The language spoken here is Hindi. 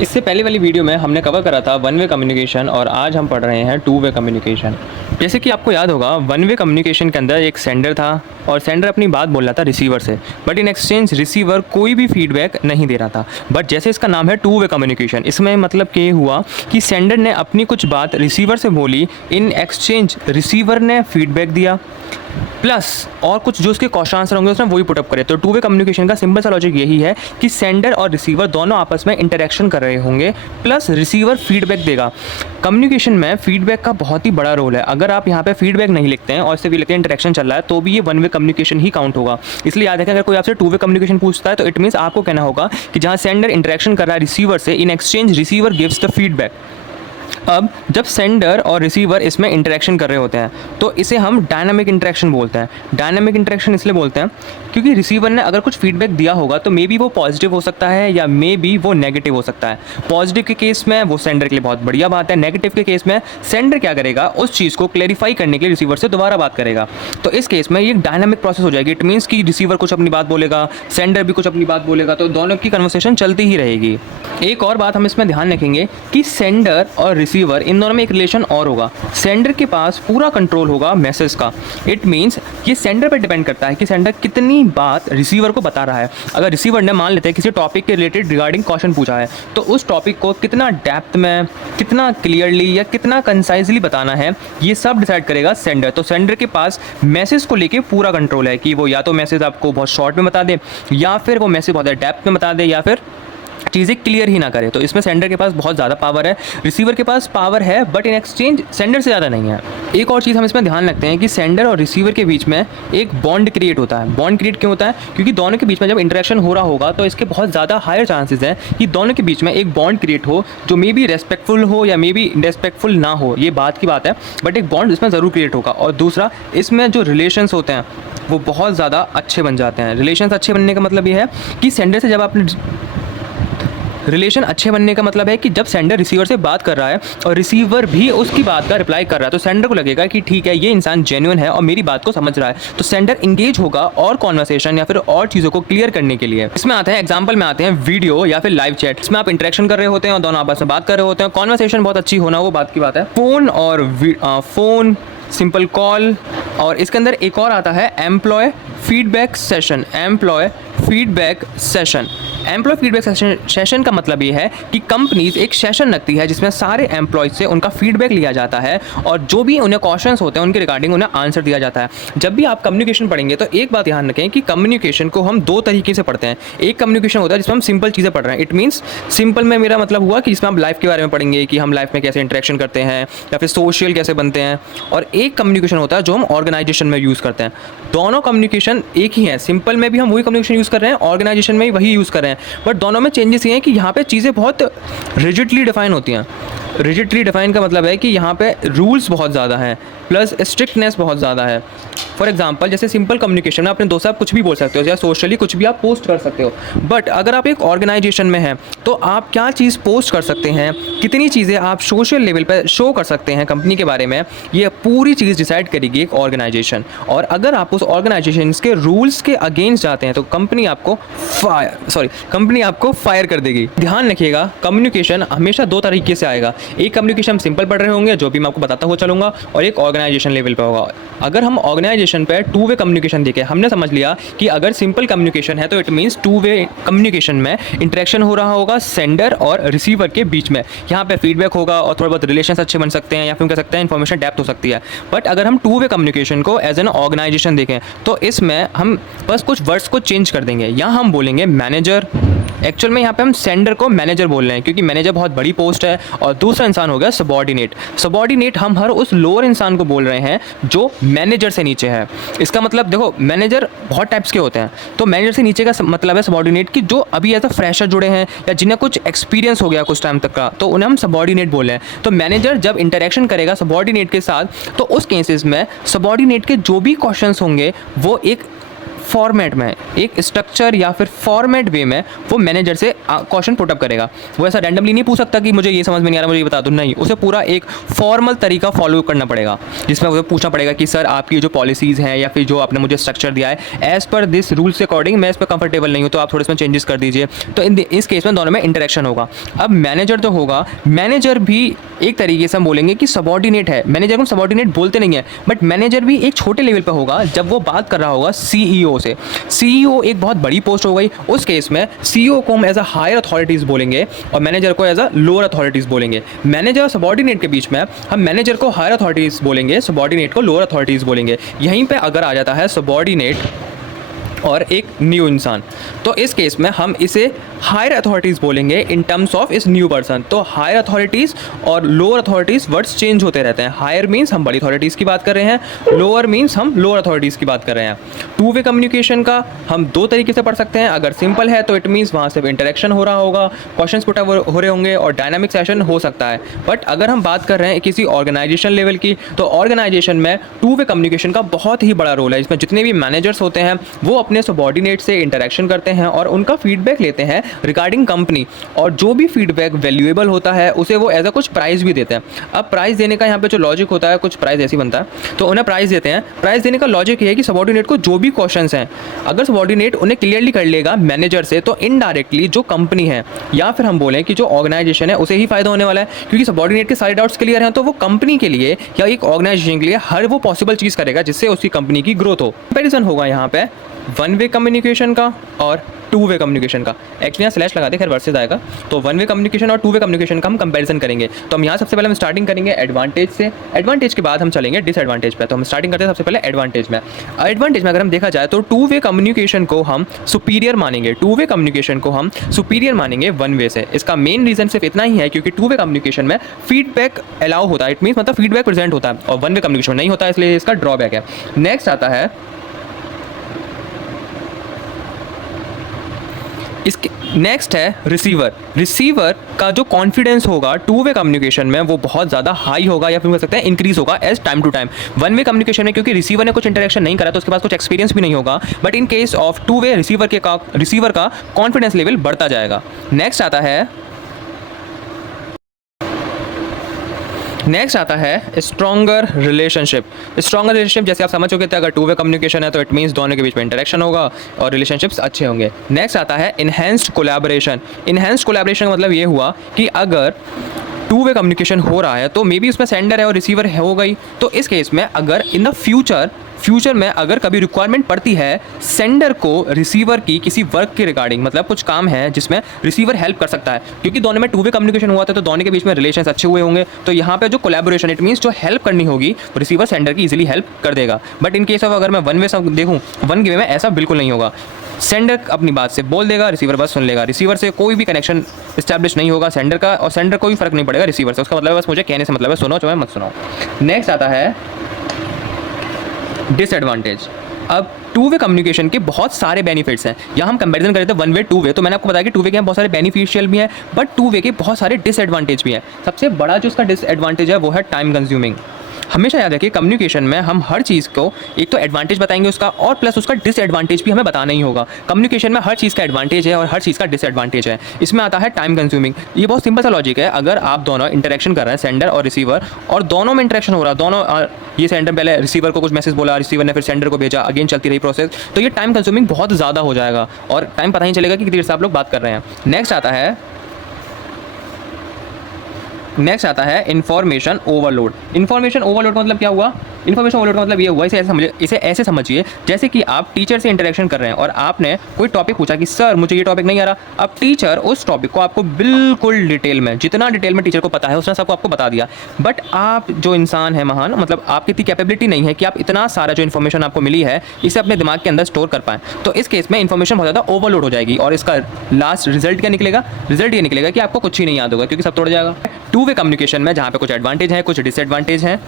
इससे पहले वाली वीडियो में हमने कवर करा था वन वे कम्युनिकेशन और आज हम पढ़ रहे हैं टू वे कम्युनिकेशन। जैसे कि आपको याद होगा वन वे कम्युनिकेशन के अंदर एक सेंडर था और सेंडर अपनी बात बोल रहा था रिसीवर से, बट इन एक्सचेंज रिसीवर कोई भी फीडबैक नहीं दे रहा था। बट जैसे इसका नाम है टू वे कम्युनिकेशन, इसमें मतलब ये हुआ कि सेंडर ने अपनी कुछ बात रिसीवर से बोली, इन एक्सचेंज रिसीवर ने फीडबैक दिया प्लस और कुछ जो उसके क्वेश्चन आंसर होंगे उसने वही पुटअप करे। तो टू वे कम्युनिकेशन का सिंपल सा लॉजिक यही है कि सेंडर और रिसीवर दोनों आपस में इंटरेक्शन कर रहे होंगे प्लस रिसीवर फीडबैक देगा। कम्युनिकेशन में फीडबैक का बहुत ही बड़ा रोल है। अगर आप यहाँ पे फीडबैक नहीं लिखते हैं और सिर्फ लिखते हैं इंटरेक्शन चल रहा है तो भी ये वन वे कम्युनिकेशन ही काउंट होगा। इसलिए याद रखें, अगर कोई आपसे टू वे कम्युनिकेशन पूछता है तो इट मीन्स आपको कहना होगा कि जहाँ सेंडर इंटरेक्शन कर रहा है रिसीवर से, in exchange receiver gives the feedback. अब जब सेंडर और रिसीवर इसमें इंटरेक्शन कर रहे होते हैं तो इसे हम डायनामिक इंटरेक्शन बोलते हैं। डायनामिक इंटरेक्शन इसलिए बोलते हैं क्योंकि रिसीवर ने अगर कुछ फीडबैक दिया होगा तो मे बी वो पॉजिटिव हो सकता है या मे बी वो नेगेटिव हो सकता है। पॉजिटिव के केस में वो सेंडर के लिए बहुत बढ़िया बात है, नेगेटिव के केस में सेंडर क्या करेगा, उस चीज़ को क्लेरिफाई करने के लिए रिसीवर से दोबारा बात करेगा। तो इस केस में ये डायनामिक प्रोसेस हो जाएगी। इट मीन्स कि रिसीवर कुछ अपनी बात बोलेगा, सेंडर भी कुछ अपनी बात बोलेगा, तो दोनों की कन्वर्सेशन चलती ही रहेगी। एक और बात हम इसमें ध्यान रखेंगे कि सेंडर और रिसीवर इन दोनों में एक रिलेशन और होगा। सेंडर के पास पूरा कंट्रोल होगा मैसेज का। इट मीन्स ये सेंडर पर डिपेंड करता है कि सेंडर कितनी बात रिसीवर को बता रहा है। अगर रिसीवर ने मान लेते हैं किसी टॉपिक के रिलेटेड रिगार्डिंग क्वेश्चन पूछा है तो उस टॉपिक को कितना डेप्थ में, कितना क्लियरली या कितना कंसाइजली बताना है, ये सब डिसाइड करेगा सेंडर। तो सेंडर के पास मैसेज को लेके पूरा कंट्रोल है कि वो या तो मैसेज आपको बहुत शॉर्ट में बता दे या फिर वो मैसेज बहुत डेप्थ में बता दे या फिर चीज़ें क्लियर ही ना करे। तो इसमें सेंडर के पास बहुत ज़्यादा पावर है, रिसीवर के पास पावर है बट इन एक्सचेंज सेंडर से ज़्यादा नहीं है। एक और चीज़ हम इसमें ध्यान रखते हैं कि सेंडर और रिसीवर के बीच में एक बॉन्ड क्रिएट होता है। बॉन्ड क्रिएट क्यों होता है? क्योंकि दोनों के बीच में जब इंटरेक्शन हो रहा होगा तो इसके बहुत ज़्यादा हायर चांसेस हैं कि दोनों के बीच में एक बॉन्ड क्रिएट हो जो मे बी रेस्पेक्टफुल हो या मे बी रेस्पेक्टफुल ना हो, ये बात की बात है, बट एक बॉन्ड इसमें ज़रूर क्रिएट होगा। और दूसरा, इसमें जो रिलेशंस होते हैं वो बहुत ज़्यादा अच्छे बन जाते हैं। रिलेशंस अच्छे बनने का मतलब ये है कि सेंडर से जब आपने रिलेशन अच्छे बनने का मतलब है कि जब सेंडर रिसीवर से बात कर रहा है और रिसीवर भी उसकी बात का रिप्लाई कर रहा है तो सेंडर को लगेगा कि ठीक है, ये इंसान जेन्युइन है और मेरी बात को समझ रहा है। तो सेंडर इंगेज होगा और कॉन्वर्सेशन या फिर और चीज़ों को क्लियर करने के लिए। इसमें आते हैं एग्जाम्पल में आते हैं वीडियो या फिर लाइव चैट। इसमें आप इंटरेक्शन कर रहे होते हैं और दोनों आपस में बात कर रहे होते हैं, कॉन्वर्सेशन बहुत अच्छी होना वो बात की बात है। फोन, सिंपल कॉल, और इसके अंदर एक और आता है employee feedback session. Employee feedback session का मतलब ये है कि कंपनीज एक सेशन रखती है जिसमें सारे एम्प्लॉयज से उनका फीडबैक लिया जाता है और जो भी उन्हें क्वेश्चंस होते हैं उनके रिगार्डिंग उन्हें आंसर दिया जाता है। जब भी आप कम्युनिकेशन पढ़ेंगे तो एक बात ध्यान रखें कि कम्युनिकेशन को हम दो तरीके से पढ़ते हैं। एक कम्युनिकेशन होता है जिसमें हम सिंपल चीज़ें पढ़ रहे हैं। इट मीन्स सिंपल में मेरा मतलब हुआ कि इसमें हम लाइफ के बारे में पढ़ेंगे कि हम लाइफ में कैसे इंटरेक्शन करते हैं या फिर सोशल कैसे बनते हैं। और एक कम्युनिकेशन होता है जो हम ऑर्गेनाइजेशन में यूज़ करते हैं। दोनों कम्युनिकेशन एक ही है। सिंपल में भी हम वही कम्युनिकेशन यूज़ कर रहे हैं, ऑर्गेनाइजेशन में भी वही यूज़ कर रहे हैं, बट दोनों में चेंजेस ये हैं कि यहाँ पे चीज़ें बहुत रिजिडली डिफाइन होती हैं। रिजिडली डिफाइन का मतलब है कि यहाँ पे रूल्स बहुत ज़्यादा हैं प्लस स्ट्रिक्टनेस बहुत ज़्यादा है। फॉर एग्जांपल, जैसे सिंपल कम्युनिकेशन में अपने दोस्त से आप कुछ भी बोल सकते हो या सोशली कुछ भी आप पोस्ट कर सकते हो, बट अगर आप एक ऑर्गेनाइजेशन में हैं तो आप क्या चीज़ पोस्ट कर सकते हैं, कितनी चीज़ें आप सोशल लेवल पर शो कर सकते हैं कंपनी के बारे में, ये पूरी चीज़ डिसाइड करेगी एक ऑर्गेनाइजेशन। और अगर आप उस ऑर्गेनाइजेशन के रूल्स के अगेंस्ट जाते हैं तो कंपनी आपको फायर कर देगी। ध्यान रखिएगा, कम्युनिकेशन हमेशा दो तरीके से आएगा। एक कम्युनिकेशन हम सिंपल पढ़ रहे होंगे जो भी मैं आपको बताता हुआ चलूँगा, और एक ऑर्गेनाइजेशन लेवल पे होगा। अगर हम ऑर्गेनाइजेशन पे टू वे कम्युनिकेशन देखें, हमने समझ लिया कि अगर सिंपल कम्युनिकेशन है तो it means two way communication में इंटरेक्शन हो रहा होगा सेंडर और रिसीवर के बीच में। यहाँ पे फीडबैक होगा और थोड़े बहुत रिलेशंस अच्छे बन सकते हैं या फिर कह सकते हैं इन्फॉर्मेशन डेप्थ हो सकती है। बट अगर हम टू वे कम्युनिकेशन को एज एन ऑर्गेनाइजेशन देखें तो इसमें हम बस कुछ वर्ड्स को चेंज कर देंगे। यहाँ हम बोलेंगे मैनेजर। एक्चुअल में यहाँ पे हम सेंडर को मैनेजर बोल रहे हैं क्योंकि मैनेजर बहुत बड़ी पोस्ट है, और दूसरा इंसान हो गया सबॉर्डिनेट। सबॉर्डिनेट हम हर उस लोअर इंसान को बोल रहे हैं जो मैनेजर से नीचे है। इसका मतलब देखो, मैनेजर बहुत टाइप्स के होते हैं, तो मैनेजर से नीचे का मतलब है सबॉर्डिनेट की जो अभी एज अ फ्रेशर जुड़े हैं या जिन्हें कुछ एक्सपीरियंस हो गया कुछ टाइम तक का, तो उन्हें हम सबॉर्डिनेट बोल रहे हैं। तो मैनेजर जब इंटरेक्शन करेगा सबॉर्डिनेट के साथ तो उस केसेस में सबॉर्डिनेट के जो भी क्वेश्चंस होंगे वो एक फॉर्मेट में, एक स्ट्रक्चर या फिर फॉर्मेट वे में वो मैनेजर से क्वेश्चन पुटअप करेगा। वो ऐसा रैंडमली नहीं पूछ सकता कि मुझे ये समझ में नहीं आ रहा, मुझे ये बता दो, नहीं, उसे पूरा एक फॉर्मल तरीका फॉलो करना पड़ेगा, जिसमें उसे पूछना पड़ेगा कि सर आपकी जो पॉलिसीज़ हैं या फिर जो आपने मुझे स्ट्रक्चर दिया है एज़ पर दिस रूल्स के अकॉर्डिंग मैं इस पर कंफर्टेबल नहीं हूँ, तो आप थोड़े इसमें चेंजेस कर दीजिए। तो इस केस में दोनों में इंटरेक्शन होगा। अब मैनेजर जो होगा, मैनेजर भी एक तरीके से हम बोलेंगे कि सबॉर्डिनेट है। मैनेजर को सबॉर्डिनेट बोलते नहीं है, बट मैनेजर भी एक छोटे लेवल पर होगा जब वो बात कर रहा होगा सीईओ से। सीईओ एक बहुत बड़ी पोस्ट हो गई, उस केस में सीईओ को हम एज अ हायर अथॉरिटीज़ बोलेंगे और मैनेजर को एज अ लोअर अथॉरिटीज़ बोलेंगे। मैनेजर और सबॉर्डिनेट के बीच में हम मैनेजर को हायर अथॉरिटीज़ बोलेंगे, सबॉर्डिनेट को लोअर अथॉरिटीज़ बोलेंगे। यहीं पे अगर आ जाता है सबॉर्डिनेट और एक न्यू इंसान, तो इस केस में हम इसे हायर अथॉरिटीज़ बोलेंगे इन टर्म्स ऑफ इस न्यू पर्सन। तो हायर अथॉरिटीज़ और लोअर अथॉरिटीज़ वर्ड्स चेंज होते रहते हैं। हायर मीन्स हम बड़ी अथॉरिटीज़ की बात कर रहे हैं, लोअर मीन्स हम लोअर अथॉरिटीज़ की बात कर रहे हैं। टू वे कम्युनिकेशन का हम दो तरीके से पढ़ सकते हैं। अगर सिंपल है तो इट मीन्स वहाँ से इंटरेक्शन हो रहा होगा, क्वेश्चन पुट हो रहे होंगे और डायनामिक सेशन हो सकता है। बट अगर हम बात कर रहे हैं किसी ऑर्गेनाइजेशन लेवल की, तो ऑर्गेनाइजेशन में टू वे कम्युनिकेशन का बहुत ही बड़ा रोल है। इसमें जितने भी मैनेजर्स होते हैं वो अपने सबॉर्डिनेट से इंटरेक्शन करते हैं और उनका फीडबैक लेते हैं रिगार्डिंग कंपनी, और जो भी फीडबैक वैल्यूएबल होता है उसे वो एज अ कुछ प्राइस भी देते हैं। अब प्राइस देने का यहाँ पे जो लॉजिक होता है, कुछ प्राइस ऐसी बनता है तो उन्हें प्राइस देते हैं। प्राइस देने का लॉजिक ये है कि सबॉर्डिनेट को जो भी क्वेश्चंस हैं, अगर सबॉर्डिनेट उन्हें क्लियरली कर लेगा मैनेजर से, तो इनडायरेक्टली जो कंपनी है या फिर हम बोलें कि जो ऑर्गेनाइजेशन है उसे ही फायदा होने वाला है, क्योंकि सबॉर्डिनेट के सारे डाउट्स क्लियर हैं। तो वो कंपनी के लिए या एक ऑर्गेनाइजेशन के लिए हर वो पॉसिबल चीज़ करेगा जिससे उसकी कंपनी की ग्रोथ हो। कंपेरिजन होगा यहाँ पे वन वे कम्युनिकेशन का और टू वे कम्युनिकेशन का। एक्चुअली यहाँ स्लैश लगा दे, खैर वर्सेज आएगा। तो वन वे कम्युनिकेशन और टू वे कम्युनिकेशन का हम कंपैरिजन करेंगे। तो हम यहाँ सबसे पहले हम स्टार्टिंग करेंगे एडवांटेज से, एडवांटेज के बाद हम चलेंगे डिसएडवांटेज पे। तो हम स्टार्टिंग करते हैं सबसे पहले एडवांटेज में। एडवांटेज में अगर हम देखा जाए तो टू वे कम्युनिकेशन को हम सुपीरियर मानेंगे, टू वे कम्युनिकेशन को हम सुपीरियर मानेंगे वन वे से। इसका मेन रीजन सिर्फ इतना ही है क्योंकि टू वे कम्युनिकेशन में फीडबैक अलाउ होता है, इट मीन्स मतलब फीडबैक प्रेजेंट होता है, और वन वे कम्युनिकेशन में नहीं होता है, इसलिए इसका ड्रॉबैक है। नेक्स्ट आता है इसके नेक्स्ट है रिसीवर। रिसीवर का जो कॉन्फिडेंस होगा टू वे कम्युनिकेशन में वो बहुत ज़्यादा हाई होगा, या फिर कह सकते हैं इंक्रीज होगा as time to time. One way communication में क्योंकि रिसीवर ने कुछ इंटरेक्शन नहीं करा तो उसके पास कुछ एक्सपीरियंस भी नहीं होगा, but in case of two way receiver का कॉन्फिडेंस लेवल बढ़ता जाएगा। नेक्स्ट आता है स्ट्रॉन्गर रिलेशनशिप। स्ट्रॉन्गर रिलेशनशिप जैसे आप समझ चुके थे, अगर टू वे कम्युनिकेशन है तो इट मीन्स दोनों के बीच में इंटरेक्शन होगा और रिलेशनशिप्स अच्छे होंगे। नेक्स्ट आता है इन्हेंस्ड कोलैबोरेशन। इन्हेंस्ड कोलैबोरेशन का मतलब ये हुआ कि अगर टू वे कम्युनिकेशन हो रहा है तो मे बी उसमें सेंडर है और रिसीवर हो गई, तो इस केस में अगर इन द फ्यूचर में अगर कभी रिक्वायरमेंट पड़ती है सेंडर को रिसीवर की किसी वर्क के रिगार्डिंग, मतलब कुछ काम है जिसमें रिसीवर हेल्प कर सकता है, क्योंकि दोनों में टू वे कम्युनिकेशन हुआ था तो दोनों के बीच में रिलेशंस अच्छे हुए होंगे, तो यहाँ पे जो कोलैबोरेशन इट मीन्स जो हेल्प करनी होगी रिसीवर सेंडर की इजीली हेल्प कर देगा। बट इन केस ऑफ अगर मैं वन वे देखूँ, वन वे में ऐसा बिल्कुल नहीं होगा। सेंडर अपनी बात से बोल देगा, रिसीवर बस सुन लेगा, रिसीवर से कोई भी कनेक्शन इस्टेब्लिश नहीं होगा सेंडर का, और सेंडर कोई फर्क नहीं पड़ेगा रिसीवर से। उसका मतलब बस मुझे कहने से मतलब है, सुनो चाहे मत सुनो। नेक्स्ट आता है डिसएडवांटेज। अब टू वे कम्युनिकेशन के बहुत सारे बेनिफिट्स हैं। यहाँ हम कंपैरिजन कर रहे थे वन वे टू वे, तो मैंने आपको बताया कि टू वे के बहुत सारे बेनिफिशियल भी हैं, बट टू वे के बहुत सारे डिसएडवांटेज भी हैं। सबसे बड़ा जो उसका डिसएडवांटेज है वो है टाइम कंज्यूमिंग। हमेशा याद रखिए कम्युनिकेशन में हम हर चीज़ को एक तो एडवांटेज बताएंगे उसका, और प्लस उसका डिसएडवांटेज भी हमें बताना ही होगा। कम्युनिकेशन में हर चीज़ का एडवांटेज है और हर चीज़ का डिसएडवांटेज है। इसमें आता है टाइम कंज्यूमिंग। ये बहुत सिंपल सा लॉजिक है, अगर आप दोनों इंटरेक्शन कर रहे हैं सेंडर और रिसीवर, और दोनों में इंटरेक्शन हो रहा है, दोनों ये सेंडर पहले रिसीवर को कुछ मैसेज बोला, रिसीवर ने फिर सेंडर को भेजा, अगेन चलती रही प्रोसेस, तो ये टाइम कंज्यूमिंग बहुत ज़्यादा हो जाएगा और टाइम पता ही चलेगा कि कितनी देर से आप लोग बात कर रहे हैं। नेक्स्ट आता है इन्फॉर्मेशन ओवरलोड। इन्फॉर्मेशन ओवरलोड का मतलब क्या हुआ? इन्फॉर्मेशन ओवरलोड का मतलब ये हुआ, इसे ऐसे समझिए जैसे कि आप टीचर से इंटरेक्शन कर रहे हैं और आपने कोई टॉपिक पूछा कि सर मुझे ये टॉपिक नहीं आ रहा। अब टीचर उस टॉपिक को आपको बिल्कुल डिटेल में, जितना डिटेल में टीचर को पता है उसने सबको आपको बता दिया, बट आप जो इंसान है महान, मतलब आपकी इतनी कैपेबिलिटी नहीं है कि आप इतना सारा जो इन्फॉर्मेशन आपको मिली है इसे अपने दिमाग के अंदर स्टोर कर पाएँ। तो इस केस में इन्फॉर्मेशन बहुत ज़्यादा ओवरलोड हो जाएगी और इसका लास्ट रिजल्ट क्या निकलेगा? रिजल्ट ये निकलेगा कि आपको कुछ ही नहीं याद होगा क्योंकि सब तोड़ जाएगा। टू वे कम्युनिकेशन में जहाँ पे कुछ एडवांटेज है कुछ डिसएडवांटेज है,